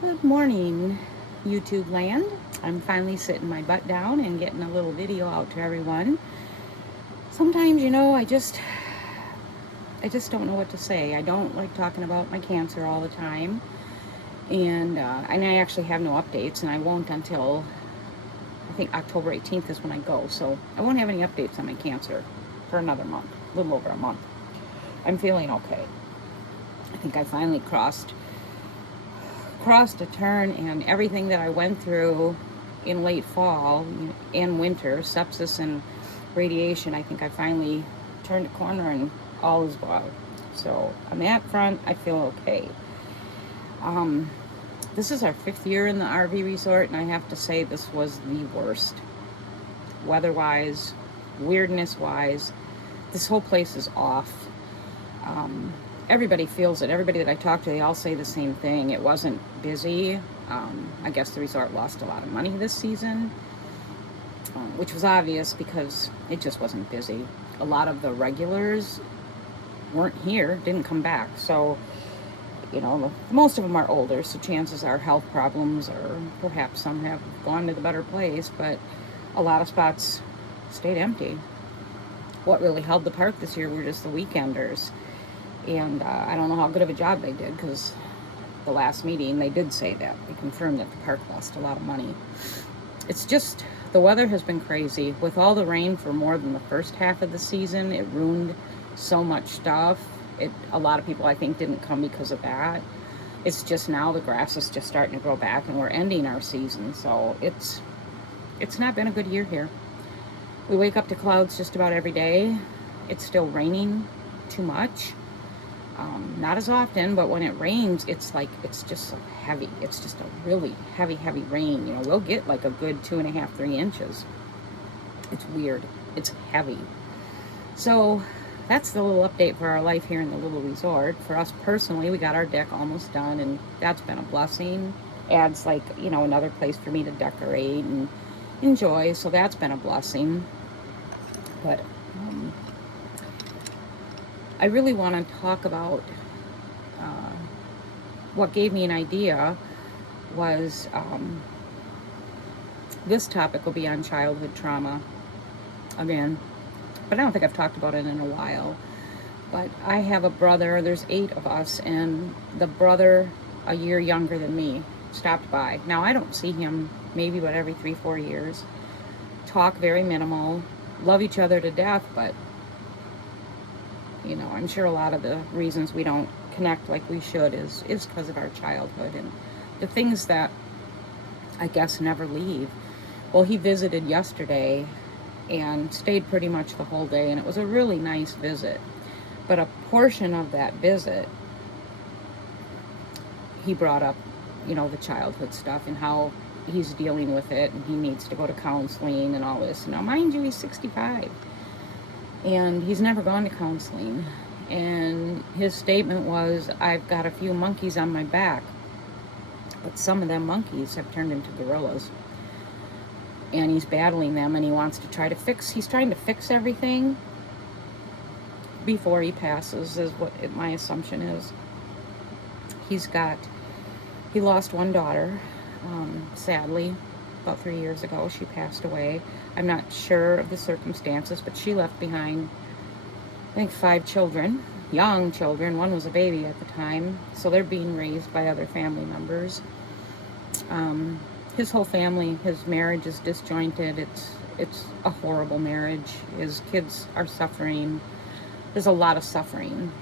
Good morning, YouTube land. I'm finally sitting my butt down and getting a little video out to everyone. Sometimes, I just don't know what to say. I don't like talking about my cancer all the time, and I actually have no updates, and I won't until I think October 18th is when I go. So I won't have any updates on my cancer for another month, a little over a month. I'm feeling okay. I think I finally crossed a turn, and everything that I went through in late fall and winter, sepsis and radiation, I think I finally turned a corner and all is well. So on that front, I feel okay. Um, this is our 5th year in the RV resort, and I have to say this was the worst. Weather-wise, weirdness-wise, this whole place is off. Um, Everybody feels it. Everybody that I talk to, they all say the same thing. It wasn't busy. I guess the resort lost a lot of money this season, which was obvious because it just wasn't busy. A lot of the regulars weren't here, didn't come back. So, most of them are older, so chances are health problems, or perhaps some have gone to the better place, but a lot of spots stayed empty. What really held the park this year were just the weekenders. And I don't know how good of a job they did, because the last meeting they did say that. They confirmed that the park lost a lot of money. It's just, the weather has been crazy. With all the rain for more than the first half of the season, it ruined so much stuff. A lot of people, I think, didn't come because of that. It's just now the grass is just starting to grow back, and we're ending our season. So it's not been a good year here. We wake up to clouds just about every day. It's still raining too much. Not as often, but when it rains, it's just so heavy. It's just a really heavy, heavy rain. We'll get like a good 2.5, 3 inches. It's weird. It's heavy. So that's the little update for our life here in the little resort. For us personally, we got our deck almost done, and that's been a blessing. Adds another place for me to decorate and enjoy. So that's been a blessing. But I really want to talk about what gave me an idea was this topic will be on childhood trauma again, but I don't think I've talked about it in a while. But I have a brother, there's 8 of us, and the brother a year younger than me stopped by. Now, I don't see him maybe but every 3-4 years. Talk very minimal, love each other to death, but I'm sure a lot of the reasons we don't connect like we should is because of our childhood and the things that I guess never leave. Well, he visited yesterday and stayed pretty much the whole day, and it was a really nice visit. But a portion of that visit, he brought up, the childhood stuff and how he's dealing with it, and he needs to go to counseling and all this. Now, mind you, he's 65, and he's never gone to counseling. And his statement was, I've got a few monkeys on my back, but some of them monkeys have turned into gorillas. And he's battling them, and he's trying to fix everything before he passes, is what my assumption is. He lost one daughter, sadly, about 3 years ago. She passed away. I'm not sure of the circumstances, but she left behind, I think, 5 children, young children. One was a baby at the time, so they're being raised by other family members. His whole family, his marriage is disjointed. It's a horrible marriage. His kids are suffering. There's a lot of suffering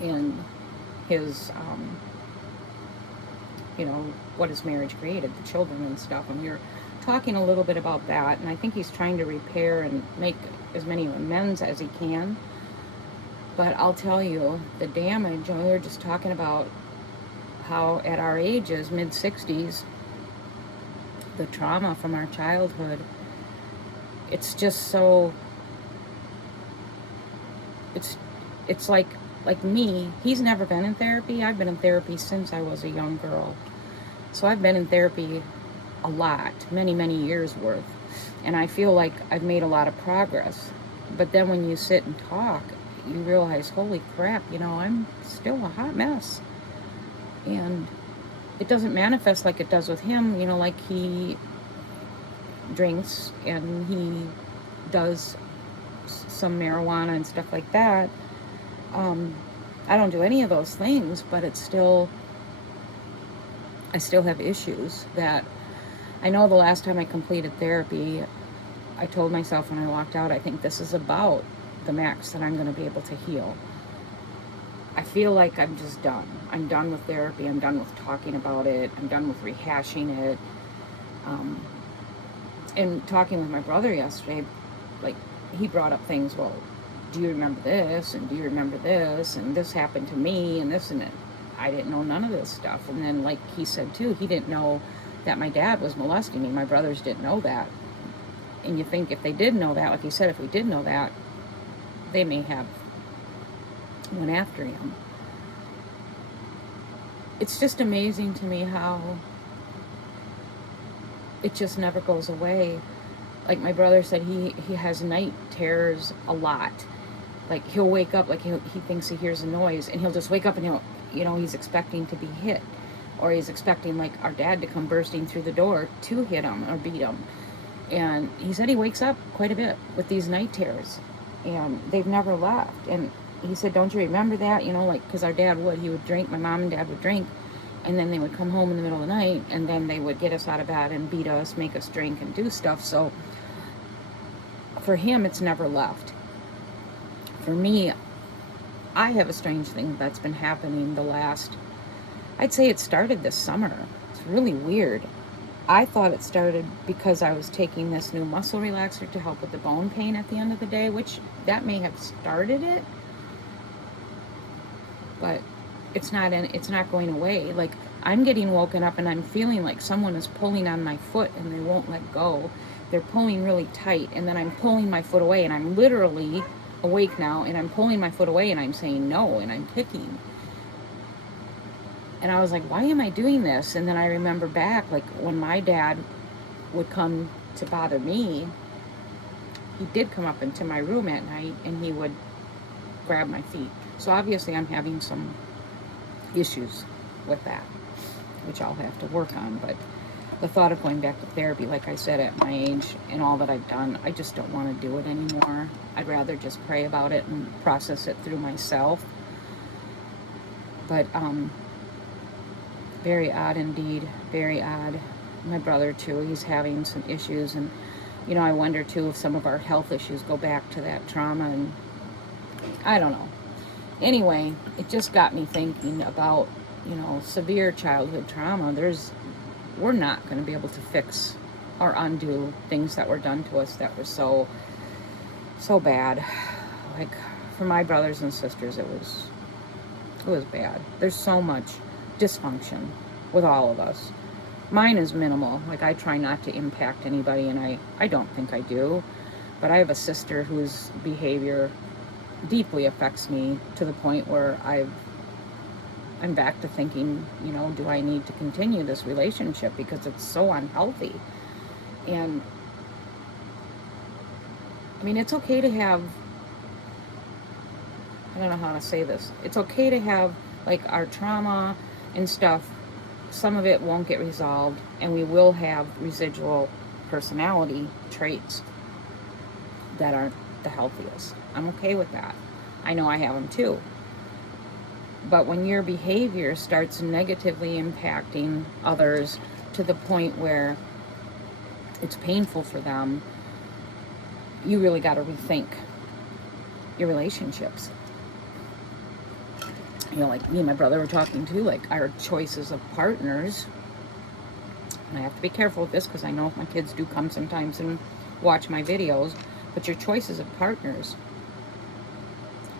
in his, what his marriage created, the children and stuff. And we were talking a little bit about that, and I think he's trying to repair and make as many amends as he can. But I'll tell you, the damage, we were just talking about how at our ages, mid-60s, the trauma from our childhood, it's just so, it's like me, he's never been in therapy. I've been in therapy since I was a young girl. So I've been in therapy a lot, many, many years worth. And I feel like I've made a lot of progress. But then when you sit and talk, you realize, holy crap, I'm still a hot mess. And it doesn't manifest like it does with him, you know, like he drinks and he does some marijuana and stuff like that. Um, I don't do any of those things, but I still have issues that I know the last time I completed therapy, I told myself when I walked out, I think this is about the max that I'm going to be able to heal. I feel like I'm just done. I'm done with therapy. I'm done with talking about it. I'm done with rehashing it. Um, and talking with my brother yesterday, like, he brought up things, well, do you remember this? And do you remember this? And this happened to me and this and it. I didn't know none of this stuff. And then, like he said too, he didn't know that my dad was molesting me. My brothers didn't know that. And you think if they did know that, like he said, if we did know that, they may have went after him. It's just amazing to me how it just never goes away. Like my brother said, he has night terrors a lot. Like he'll wake up, like he thinks he hears a noise, and he'll just wake up and he's expecting to be hit, or he's expecting like our dad to come bursting through the door to hit him or beat him. And he said he wakes up quite a bit with these night terrors, and they've never left. And he said, don't you remember that? Like, because our dad he would drink, my mom and dad would drink, and then they would come home in the middle of the night, and then they would get us out of bed and beat us, make us drink and do stuff. So for him, it's never left. For me, I have a strange thing that's been happening I'd say it started this summer. It's really weird. I thought it started because I was taking this new muscle relaxer to help with the bone pain at the end of the day, which that may have started it, but it's not going away. Like, I'm getting woken up and I'm feeling like someone is pulling on my foot and they won't let go. They're pulling really tight, and then I'm pulling my foot away, and I'm literally awake now, and I'm pulling my foot away and I'm saying no, and I'm kicking. And I was like, why am I doing this? And then I remember back, like, when my dad would come to bother me, he did come up into my room at night and he would grab my feet. So obviously I'm having some issues with that, which I'll have to work on. But the thought of going back to therapy, like I said, at my age and all that I've done, I just don't want to do it anymore. I'd rather just pray about it and process it through myself. But very odd indeed, very odd. My brother too, he's having some issues, and I wonder too if some of our health issues go back to that trauma, and I don't know. Anyway, it just got me thinking about, severe childhood trauma. We're not going to be able to fix or undo things that were done to us that were so bad. Like, for my brothers and sisters, it was bad. There's so much dysfunction with all of us. Mine is minimal. Like, I try not to impact anybody, and I don't think I do. But I have a sister whose behavior deeply affects me to the point where I'm back to thinking, do I need to continue this relationship because it's so unhealthy? And I mean, it's okay to have, I don't know how to say this. It's okay to have, like, our trauma and stuff. Some of it won't get resolved, and we will have residual personality traits that aren't the healthiest. I'm okay with that. I know I have them too. But when your behavior starts negatively impacting others to the point where it's painful for them, you really got to rethink your relationships. Like me and my brother were talking too, like our choices of partners. And I have to be careful with this because I know my kids do come sometimes and watch my videos, but your choices of partners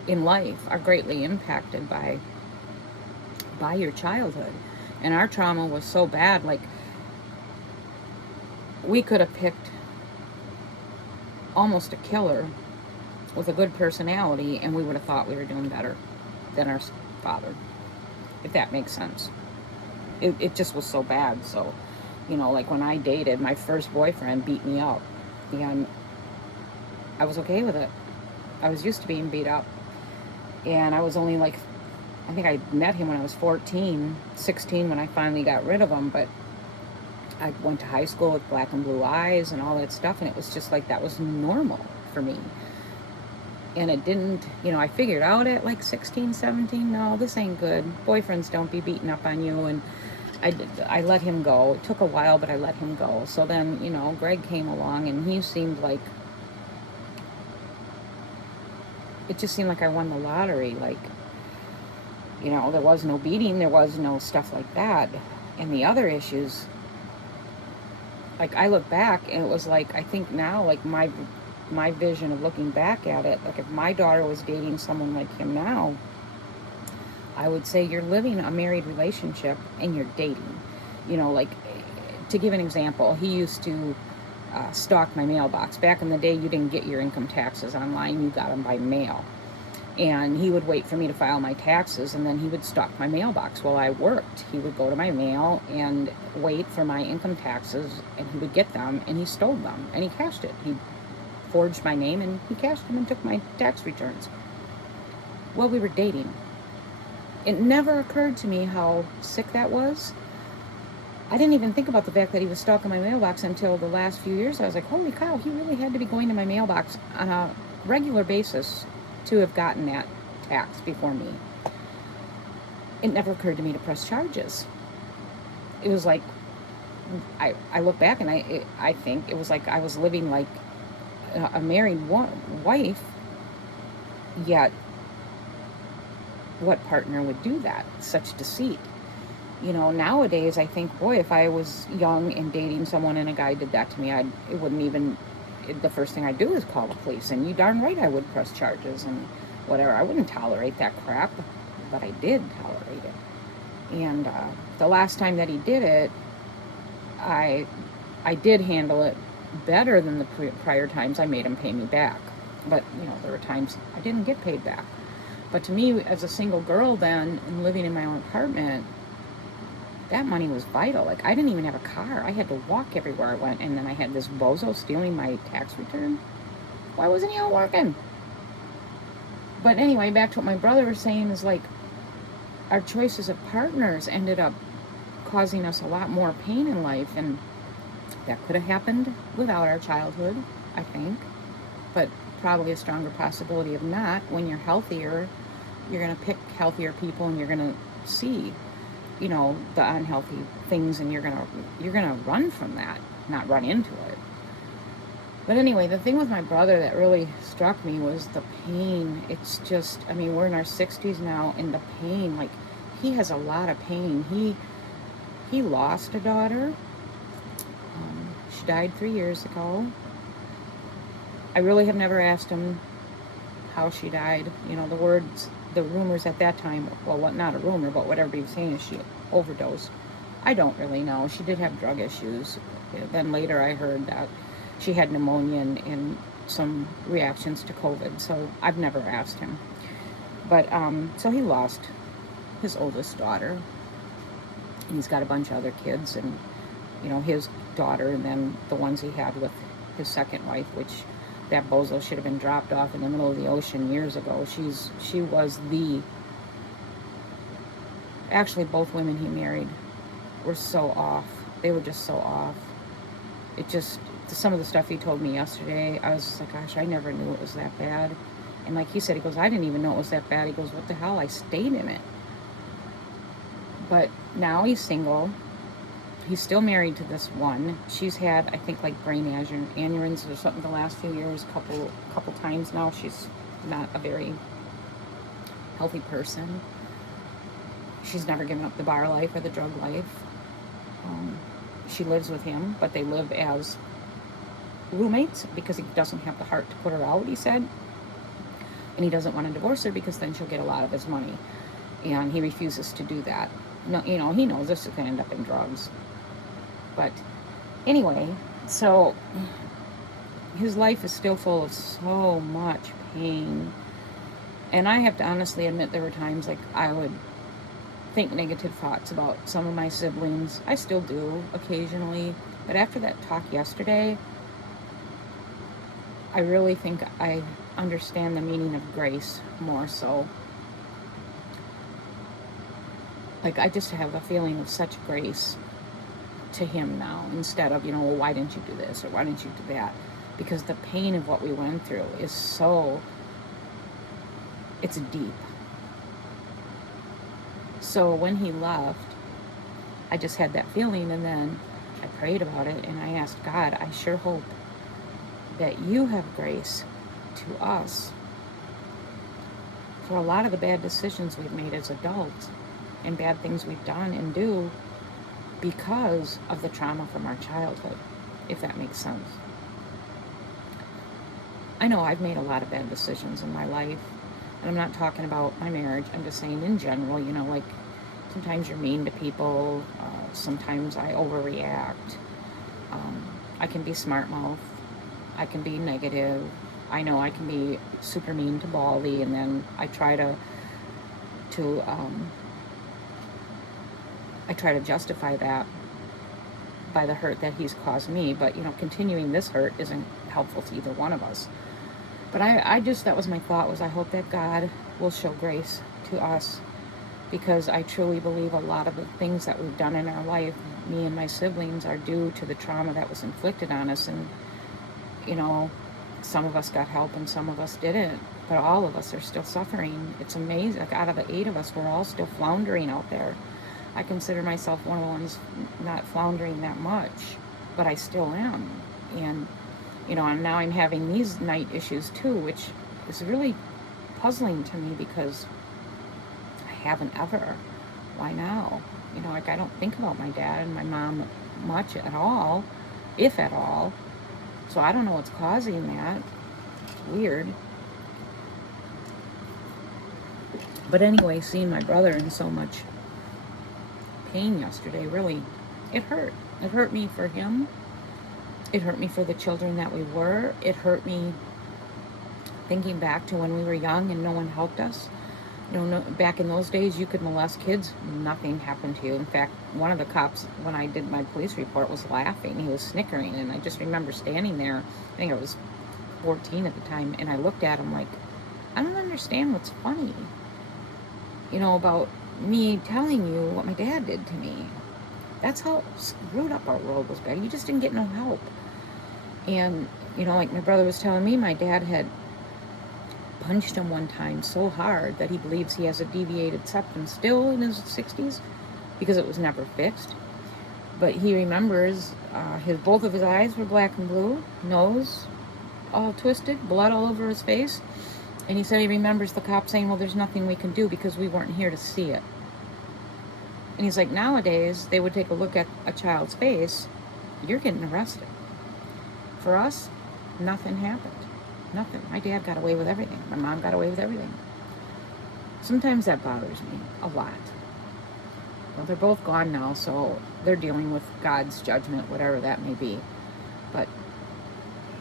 in life are greatly impacted by your childhood. And our trauma was so bad, like, we could have picked almost a killer with a good personality, and we would have thought we were doing better than our father, if that makes sense. It just was so bad. So, like when I dated, my first boyfriend beat me up, and I was okay with it. I was used to being beat up, and I was only like I think I met him when I was 14, 16 when I finally got rid of him, but I went to high school with black and blue eyes and all that stuff, and it was just like that was normal for me. And it didn't, I figured out at like 16, 17, no, this ain't good. Boyfriends don't be beating up on you. And I let him go. It took a while, but I let him go. So then, Greg came along, and he seemed like, it just seemed like I won the lottery. Like, there was no beating, there was no stuff like that. And the other issues, like, I look back, and it was like, I think now, like, my vision of looking back at it, like, if my daughter was dating someone like him now, I would say you're living a married relationship and you're dating. Like, to give an example, he used to stalk my mailbox. Back in the day, you didn't get your income taxes online, you got them by mail. And he would wait for me to file my taxes, and then he would stalk my mailbox while I worked. He would go to my mail and wait for my income taxes, and he would get them, and he stole them, and he cashed it. He forged my name, and he cashed them and took my tax returns. Well, we were dating. It never occurred to me how sick that was. I didn't even think about the fact that he was stalking my mailbox until the last few years. I was like, holy cow, he really had to be going to my mailbox on a regular basis to have gotten that tax before me. It never occurred to me to press charges. It was like, I look back and I think it was like I was living like a married wife, yet what partner would do that? Such deceit. Nowadays I think, boy, if I was young and dating someone and a guy did that to me, the first thing I'd do is call the police, and you darn right I would press charges and whatever. I wouldn't tolerate that crap, but I did tolerate it. And the last time that he did it, I did handle it better than the prior times. I made him pay me back, but there were times I didn't get paid back. But to me, as a single girl then, and living in my own apartment, that money was vital. Like, I didn't even have a car. I had to walk everywhere I went, and then I had this bozo stealing my tax return. Why wasn't he out working? But anyway, back to what my brother was saying is, like, our choices of partners ended up causing us a lot more pain in life, and that could have happened without our childhood, I think, but probably a stronger possibility of not. When you're healthier, you're going to pick healthier people, and you're going to see the unhealthy things, and you're gonna run from that, not run into it. But anyway, the thing with my brother that really struck me was the pain. It's just, we're in our 60s now, and the pain, like, he has a lot of pain. He lost a daughter. She died 3 years ago. I really have never asked him how she died. The rumors at that time, well, not a rumor, but what everybody was saying is she overdosed. I don't really know. She did have drug issues. Then later I heard that she had pneumonia and some reactions to COVID, so I've never asked him. But, so he lost his oldest daughter. He's got a bunch of other kids, and, his daughter, and then the ones he had with his second wife, which that bozo should have been dropped off in the middle of the ocean years ago. She was actually, both women he married were so off. They were just so off. It just, some of the stuff he told me yesterday, I was just like, gosh, I never knew it was that bad. And like he said, he goes, I didn't even know it was that bad. He goes, what the hell? I stayed in it. But now he's single. He's still married to this one. She's had, I think, like brain aneurysms or something the last few years, couple times now. She's not a very healthy person. She's never given up the bar life or the drug life. She lives with him, but they live as roommates because he doesn't have the heart to put her out, he said. And he doesn't want to divorce her because then she'll get a lot of his money. And he refuses to do that. No, he knows this is going to end up in drugs. But anyway, so his life is still full of so much pain. And I have to honestly admit, there were times like I would think negative thoughts about some of my siblings. I still do occasionally. But after that talk yesterday, I really think I understand the meaning of grace more so. Like, I just have a feeling of such grace to him now, instead of, well, why didn't you do this or why didn't you do that? Because the pain of what we went through is so, it's deep. So when he left, I just had that feeling, and then I prayed about it and I asked God, I sure hope that you have grace to us for a lot of the bad decisions we've made as adults and bad things we've done and do because of the trauma from our childhood, if that makes sense. I know I've made a lot of bad decisions in my life, and I'm not talking about my marriage. I'm just saying in general, like sometimes you're mean to people, sometimes I overreact, I can be smart mouth, I can be negative. I know I can be super mean to Baldy, and then I try to justify that by the hurt that he's caused me. But continuing this hurt isn't helpful to either one of us. But I just, that was my thought, was I hope that God will show grace to us, because I truly believe a lot of the things that we've done in our life, me and my siblings, are due to the trauma that was inflicted on us. And some of us got help and some of us didn't, but all of us are still suffering. It's amazing. Like, out of the 8 of us, we're all still floundering out there. I consider myself one of the ones not floundering that much, but I still am. And and now I'm having these night issues too, which is really puzzling to me, because I haven't ever. Why now? Like, I don't think about my dad and my mom much at all, if at all. So I don't know what's causing that. It's weird. But anyway, seeing my brother in so much pain yesterday, really, it hurt. It hurt me for him. It hurt me for the children that we were. It hurt me thinking back to when we were young and no one helped us. Back in those days, you could molest kids, nothing happened to you. In fact, one of the cops, when I did my police report, was laughing. He was snickering, and I just remember standing there. I think I was 14 at the time, and I looked at him like, I don't understand what's funny, about me telling you what my dad did to me. That's how screwed up our world was back. You just didn't get no help. And, like my brother was telling me, my dad had punched him one time so hard that he believes he has a deviated septum still in his 60s, because it was never fixed. But he remembers both of his eyes were black and blue, nose all twisted, blood all over his face. And he said he remembers the cop saying, well, there's nothing we can do because we weren't here to see it. And he's like, nowadays, they would take a look at a child's face, you're getting arrested. For us, nothing happened. Nothing. My dad got away with everything. My mom got away with everything. Sometimes that bothers me a lot. Well, they're both gone now, so they're dealing with God's judgment, whatever that may be. But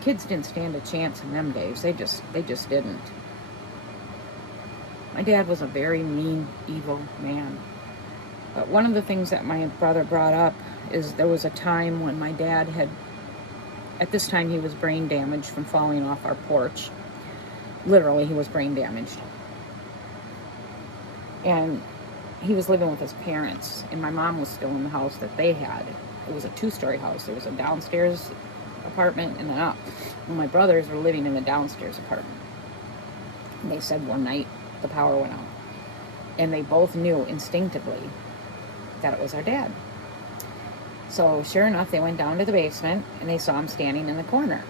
kids didn't stand a chance in them days. They just didn't. My dad was a very mean, evil man. But one of the things that my brother brought up is there was a time when my dad had, at this time he was brain damaged from falling off our porch. Literally, he was brain damaged. And he was living with his parents, and my mom was still in the house that they had. It was a 2-story house. There was a downstairs apartment and then up. And my brothers were living in the downstairs apartment. And they said one night the power went out. And they both knew instinctively that it was our dad. So sure enough, they went down to the basement and they saw him standing in the corner.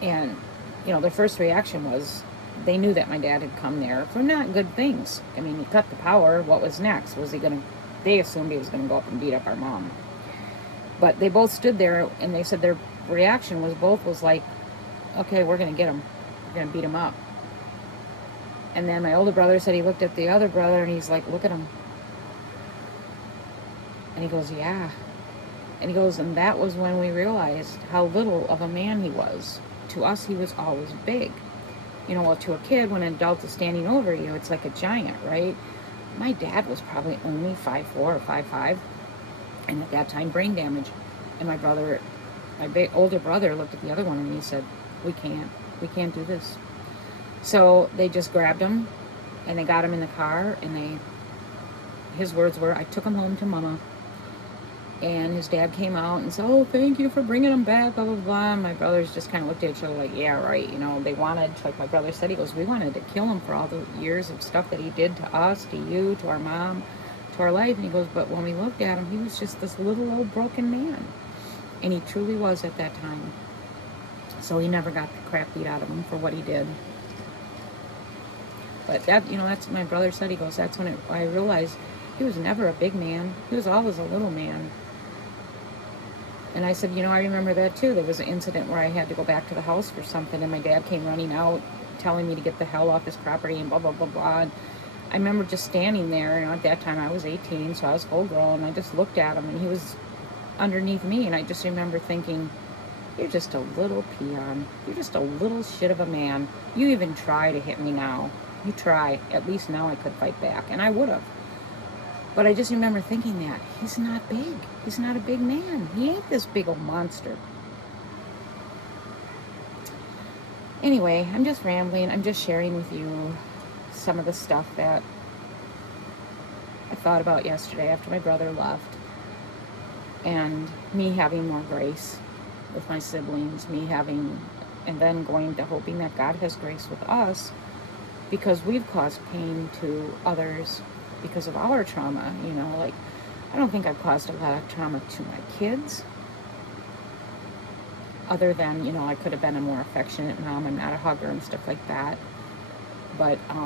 And, their first reaction was they knew that my dad had come there for not good things. I mean, he cut the power. What was next? They assumed he was going to go up and beat up our mom. But they both stood there and they said their reaction was like, okay, we're going to get him. We're going to beat him up. And then my older brother said he looked at the other brother and he's like, look at him. And he goes, yeah. And he goes, and that was when we realized how little of a man he was. To us, he was always big. Well, to a kid, when an adult is standing over you, it's like a giant, right? My dad was probably only 5'4" or 5'5", and at that time, brain damage. And my older brother looked at the other one and he said, we can't do this. So they just grabbed him and they got him in the car and they his words were, I took him home to Mama. And his dad came out and said, oh, thank you for bringing him back, blah, blah, blah. And my brothers just kind of looked at each other like, yeah, right. You know, they wanted, like my brother said, he goes, we wanted to kill him for all the years of stuff that he did to us, to you, to our mom, to our life. And he goes, but when we looked at him, he was just this little old broken man. And he truly was at that time. So he never got the crap beat out of him for what he did. But that, you know, that's what my brother said. He goes, that's when I realized he was never a big man. He was always a little man. And I said, you know, I remember that too. There was an incident where I had to go back to the house for something, and my dad came running out, telling me to get the hell off his property and blah, blah, blah, blah. And I remember just standing there, and at that time I was 18, so I was full grown. I just looked at him, and he was underneath me, and I just remember thinking, you're just a little peon. You're just a little shit of a man. You even try to hit me now. You try. At least now I could fight back, and I would have. But I just remember thinking that. He's not big. He's not a big man. He ain't this big old monster. Anyway, I'm just rambling. I'm just sharing with you some of the stuff that I thought about yesterday after my brother left. And me having more grace with my siblings. Me having, and then going to hoping that God has grace with us, because we've caused pain to others because of our trauma, you know, like, I don't think I've caused a lot of trauma to my kids, other than, you know, I could have been a more affectionate mom and not a hugger and stuff like that, but, I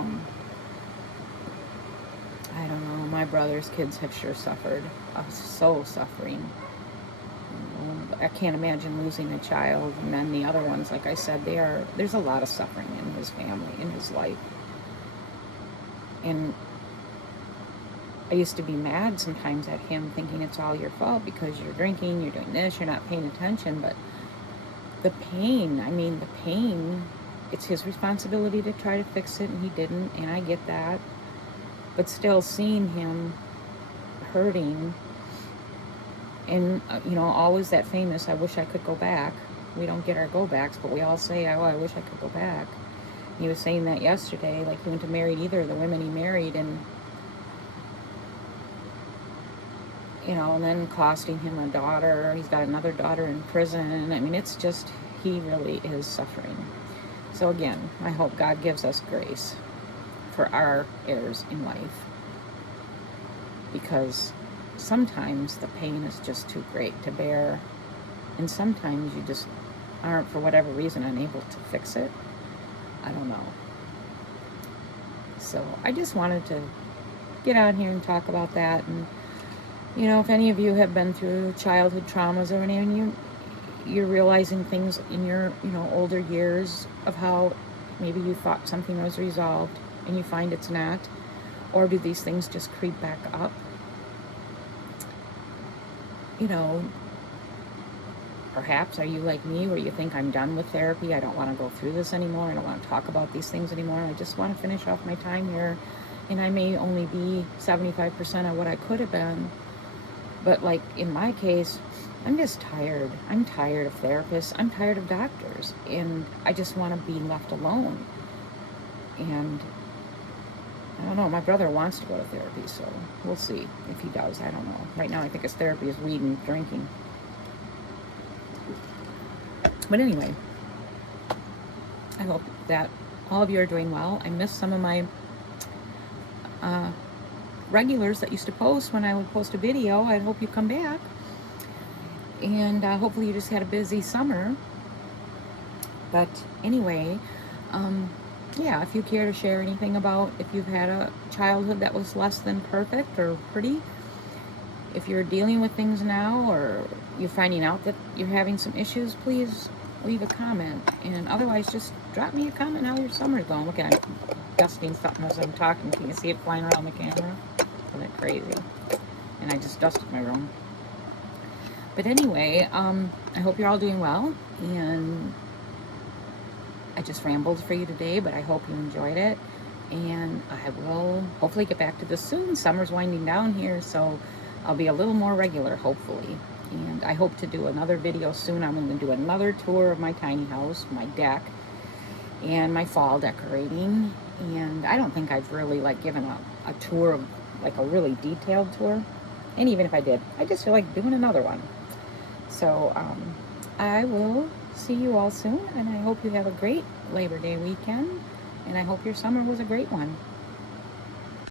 don't know, my brother's kids have sure suffered, so suffering. I can't imagine losing a child, and then the other ones, like I said, there's a lot of suffering in his family, in his life, and I used to be mad sometimes at him, thinking it's all your fault because you're drinking, you're doing this, you're not paying attention. But the pain, it's his responsibility to try to fix it, and he didn't, and I get that. But still, seeing him hurting, and, you know, always that famous, I wish I could go back. We don't get our go-backs, but we all say, oh, I wish I could go back. He was saying that yesterday, like he went to marry either of the women he married, and you know, and then costing him a daughter. He's got another daughter in prison. I mean, it's just, he really is suffering. So again, I hope God gives us grace for our errors in life, because sometimes the pain is just too great to bear, and sometimes you just aren't, for whatever reason, unable to fix it. I don't know. So I just wanted to get out here and talk about that. And you know, if any of you have been through childhood traumas, or any of you're realizing things in your, you know, older years of how maybe you thought something was resolved and you find it's not, or do these things just creep back up? You know, perhaps are you like me, where you think, I'm done with therapy, I don't want to go through this anymore, I don't want to talk about these things anymore, I just want to finish off my time here, and I may only be 75% of what I could have been. But like in my case, I'm just tired. I'm tired of therapists. I'm tired of doctors. And I just want to be left alone. And I don't know. My brother wants to go to therapy, so we'll see if he does. I don't know. Right now, I think his therapy is weed and drinking. But anyway, I hope that all of you are doing well. I missed some of my regulars that used to post when I would post a video. I hope you come back, and hopefully you just had a busy summer. But anyway, yeah, if you care to share anything about if you've had a childhood that was less than perfect or pretty, if you're dealing with things now, or you're finding out that you're having some issues, please leave a comment. And otherwise, just drop me a comment how your summer's going. Look at it, I'm dusting something as I'm talking. Can you see it flying around the camera? Isn't it crazy? And I just dusted my room. But anyway, I hope you're all doing well, and I just rambled for you today, but I hope you enjoyed it, and I will hopefully get back to this soon. Summer's winding down here, so I'll be a little more regular, hopefully. And I hope to do another video soon. I'm going to do another tour of my tiny house, my deck, and my fall decorating. And I don't think I've really given a tour of like a really detailed tour. And even if I did, I just feel like doing another one. So I will see you all soon, and I hope you have a great Labor Day weekend, and I hope your summer was a great one.